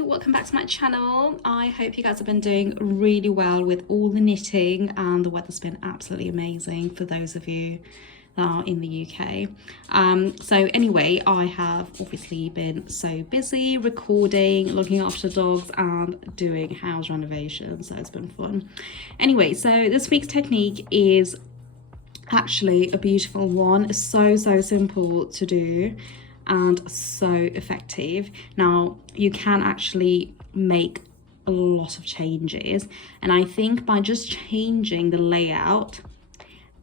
Hello, welcome back to my channel. I hope you guys have been doing really well with all the knitting, and the weather's been absolutely amazing for those of you that are in the UK. So anyway, I have obviously been so busy recording, looking after dogs and doing house renovations, so it's been fun. Anyway, so this week's technique is actually a beautiful one. It's so simple to do and so effective. Now you can actually make a lot of changes, and I think by just changing the layout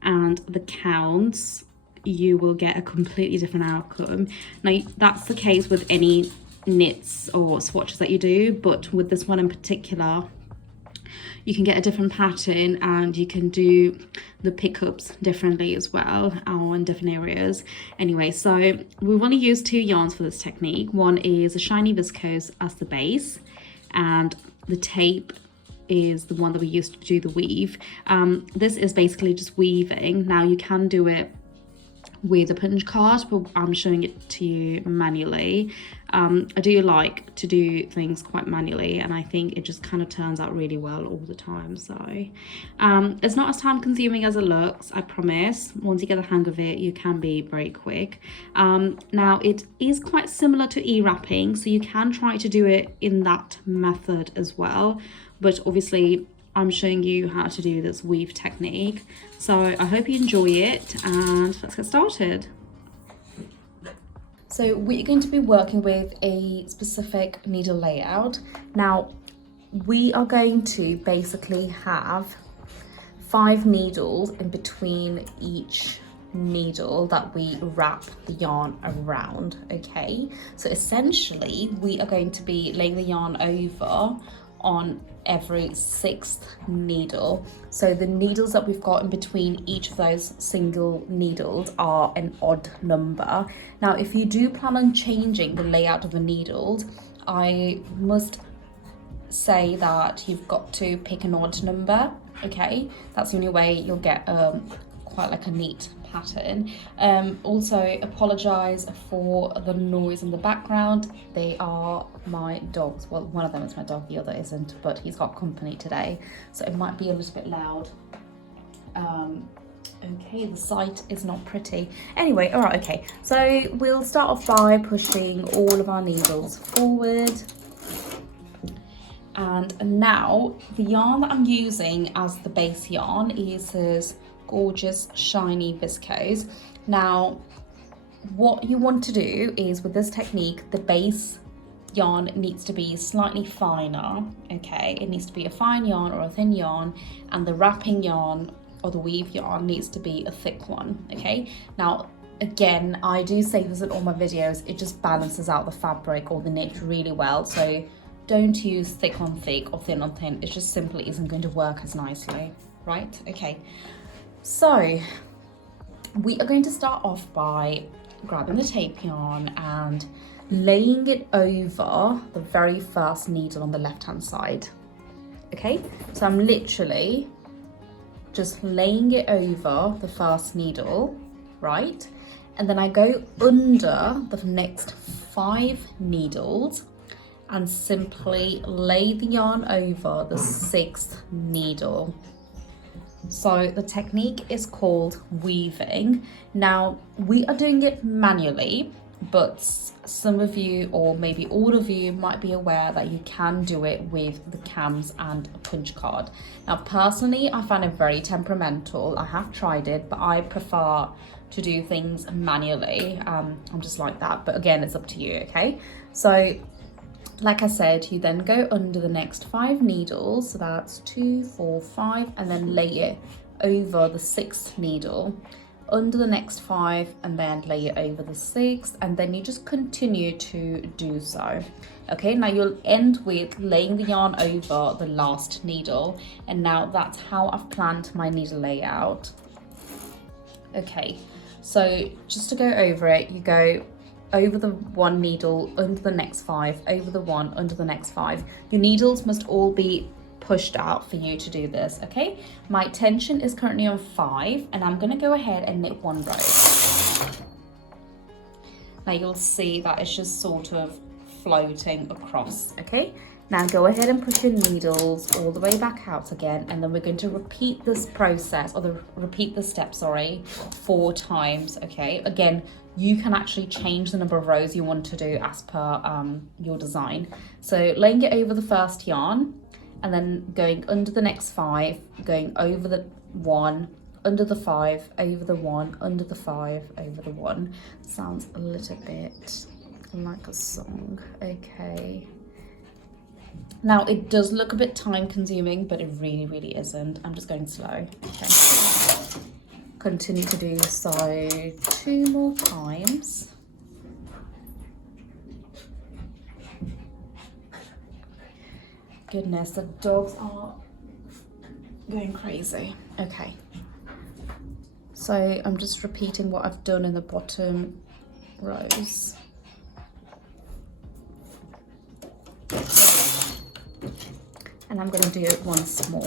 and the counts you will get a completely different outcome. Now that's the case with any knits or swatches that you do, but with this one in particular you can get a different pattern and you can do the pickups differently as well, in different areas. Anyway, so we want to use two yarns for this technique. One is a shiny viscose as the base, and the tape is the one that we use to do the weave. This is basically just weaving. Now you can do it with a punch card, but I'm showing it to you manually. I do like to do things quite manually, and I think it just kind of turns out really well all the time. So it's not as time consuming as it looks, I promise. Once you get the hang of it, you can be very quick. Now it is quite similar to e-wrapping, so you can try to do it in that method as well, but obviously I'm showing you how to do this weave technique. So I hope you enjoy it, and let's get started. So we're going to be working with a specific needle layout. Now we are going to basically have 5 needles in between each needle that we wrap the yarn around. Okay, so essentially we are going to be laying the yarn over on every 6th needle. So the needles that we've got in between each of those single needles are an odd number. Now if you do plan on changing the layout of the needles, I must say that you've got to pick an odd number. Okay, that's the only way you'll get quite like a neat pattern. Also apologize for the noise in the background. They are my dogs. Well, one of them is my dog, the other isn't, but he's got company today, so it might be a little bit loud. Okay, the sight is not pretty. Anyway, all right, okay, so we'll start off by pushing all of our needles forward. And now the yarn that I'm using as the base yarn is this gorgeous shiny viscose. Now what you want to do is, with this technique, the base yarn needs to be slightly finer. Okay, it needs to be a fine yarn or a thin yarn, and the wrapping yarn or the weave yarn needs to be a thick one. Okay, now again, I do say this in all my videos, it just balances out the fabric or the knit really well, so don't use thick on thick or thin on thin. It just simply isn't going to work as nicely, right? Okay, so we are going to start off by grabbing the tape yarn and laying it over the very first needle on the left hand side. Okay, so I'm literally just laying it over the first needle, right? And then I go under the next 5 needles and simply lay the yarn over the 6th needle. So the technique is called weaving. Now we are doing it manually, but some of you, or maybe all of you, might be aware that you can do it with the cams and a punch card. Now personally, I find it very temperamental. I have tried it, but I prefer to do things manually. I'm just like that, but again, it's up to you. Okay, so like I said, you then go under the next 5 needles, so that's 2, 4, 5, and then lay it over the 6th needle, under the next 5, and then lay it over the 6th, and then you just continue to do so. Okay, now you'll end with laying the yarn over the last needle, and now that's how I've planned my needle layout. Okay, so just to go over it, you go over the 1 needle, under the next 5, over the 1, under the next 5. Your needles must all be pushed out for you to do this. Okay, my tension is currently on 5, and I'm going to go ahead and knit 1 row. Now you'll see that it's just sort of floating across, okay? Now go ahead and push your needles all the way back out again, and then we're going to repeat this process, or repeat the step, sorry, 4 times, okay? Again, you can actually change the number of rows you want to do as per your design. So laying it over the first yarn, and then going under the next 5, going over the 1, under the 5, over the 1, under the 5, over the 1. Sounds a little bit like a song, okay? Now it does look a bit time consuming, but it really isn't. I'm just going slow, okay? Continue to do so 2 more times. Goodness, the dogs are going crazy. Okay. So I'm just repeating what I've done in the bottom rows. And I'm going to do it once more.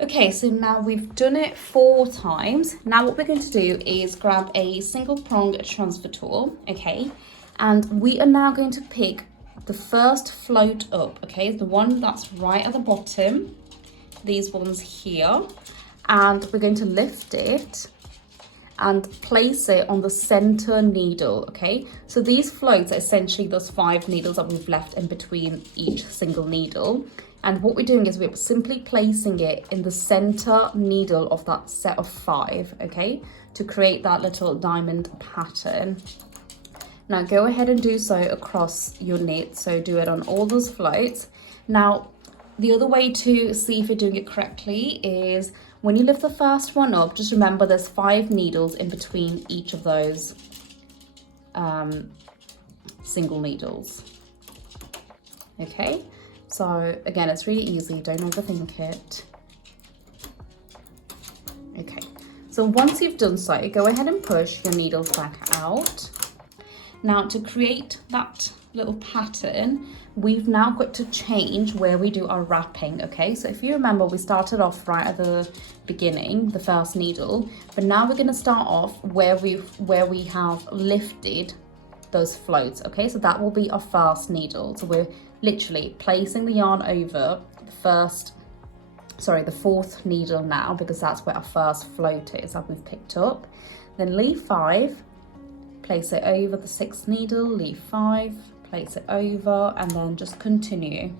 Okay, so now we've done it 4 times. Now what we're going to do is grab a single prong transfer tool, okay? And we are now going to pick the first float up, okay? The one that's right at the bottom, these ones here. And we're going to lift it and place it on the center needle, okay? So these floats are essentially those 5 needles that we've left in between each single needle. And what we're doing is we're simply placing it in the center needle of that set of 5, okay? To create that little diamond pattern. Now go ahead and do so across your knit. So do it on all those floats. Now, the other way to see if you're doing it correctly is when you lift the first one up, just remember there's 5 needles in between each of those single needles. Okay, so again, it's really easy, don't overthink it. Okay, so once you've done so, go ahead and push your needles back out. Now to create that little pattern, we've now got to change where we do our wrapping, okay? So if you remember, we started off right at the beginning, the first needle, but now we're going to start off where we have lifted those floats, okay? So that will be our first needle. So we're literally placing the yarn over the 4th needle now, because that's where our first float is that we've picked up. Then leave 5, place it over the 6th needle, leave 5, place it over, and then just continue.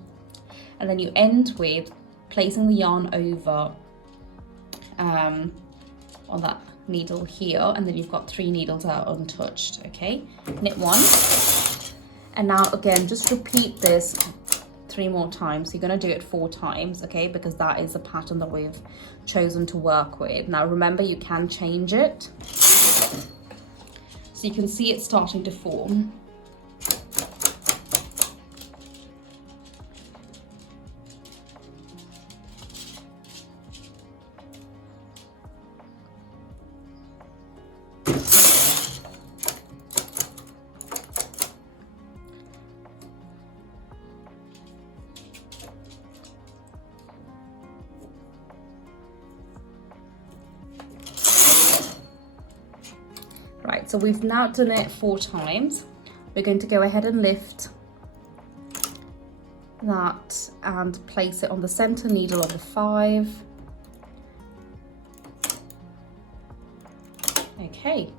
And then you end with placing the yarn over on that needle here, and then you've got 3 needles that are untouched, okay? Knit 1, and now again, just repeat this 3 more times. You're going to do it 4 times, okay? Because that is the pattern that we've chosen to work with. Now remember, you can change it. So you can see it starting to form. Right, so we've now done it 4 times. We're going to go ahead and lift that and place it on the center needle of the 5. Okay,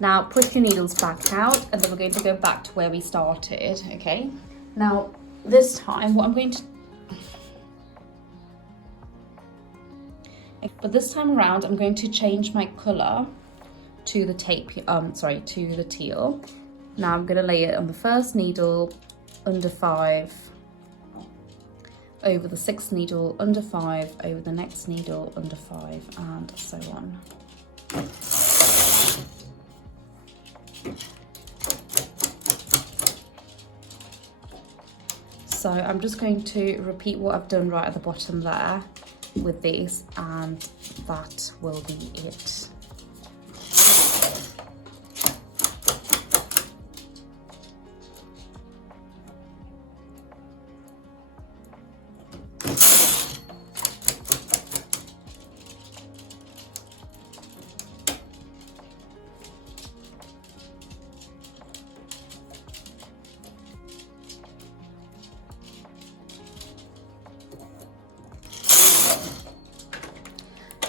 now push your needles back out, and then we're going to go back to where we started, okay? Now, this time, what I'm going to... But this time around, I'm going to change my colour to the to the teal. Now I'm going to lay it on the first needle, under 5, over the 6th needle, under 5, over the next needle, under 5, and so on. So I'm just going to repeat what I've done right at the bottom there with these, and that will be it.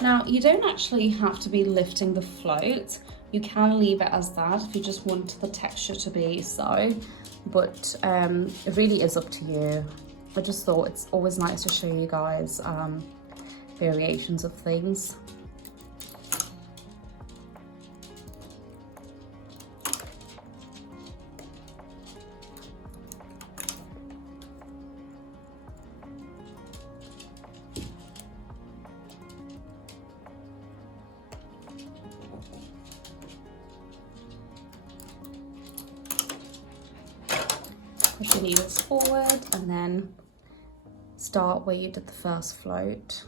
Now, you don't actually have to be lifting the float. You can leave it as that if you just want the texture to be so, but it really is up to you. I just thought it's always nice to show you guys variations of things. Push your needles forward and then start where you did the first float.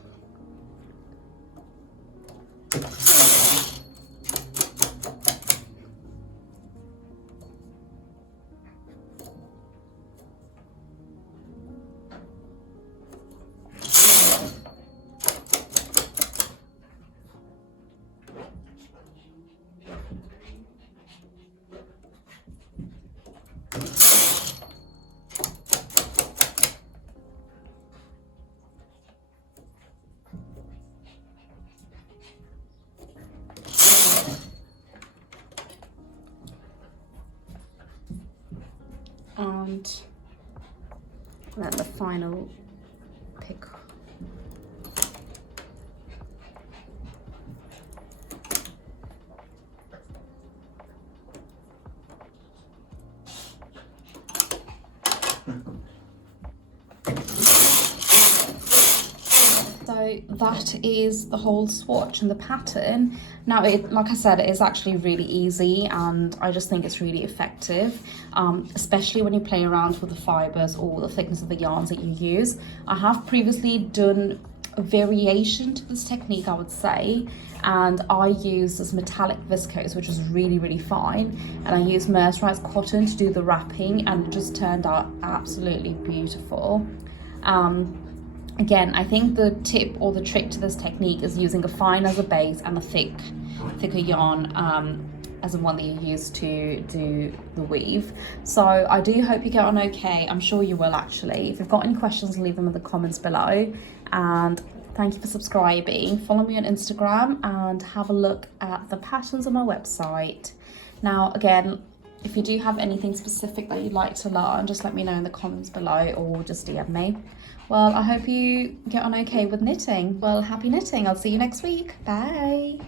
And then the final pick. So that is the whole swatch and the pattern. Now, like I said, it is actually really easy, and I just think it's really effective, especially when you play around with the fibers or the thickness of the yarns that you use. I have previously done a variation to this technique, I would say, and I used this metallic viscose, which is really, really fine, and I used mercerized cotton to do the wrapping, and it just turned out absolutely beautiful. Again, I think the tip or the trick to this technique is using a fine as a base and a thicker yarn as the one that you use to do the weave. So I do hope you get on okay. I'm sure you will actually. If you've got any questions, leave them in the comments below. And thank you for subscribing. Follow me on Instagram and have a look at the patterns on my website. Now, again, if you do have anything specific that you'd like to learn, just let me know in the comments below or just DM me. Well, I hope you get on okay with knitting. Well, happy knitting. I'll see you next week. Bye.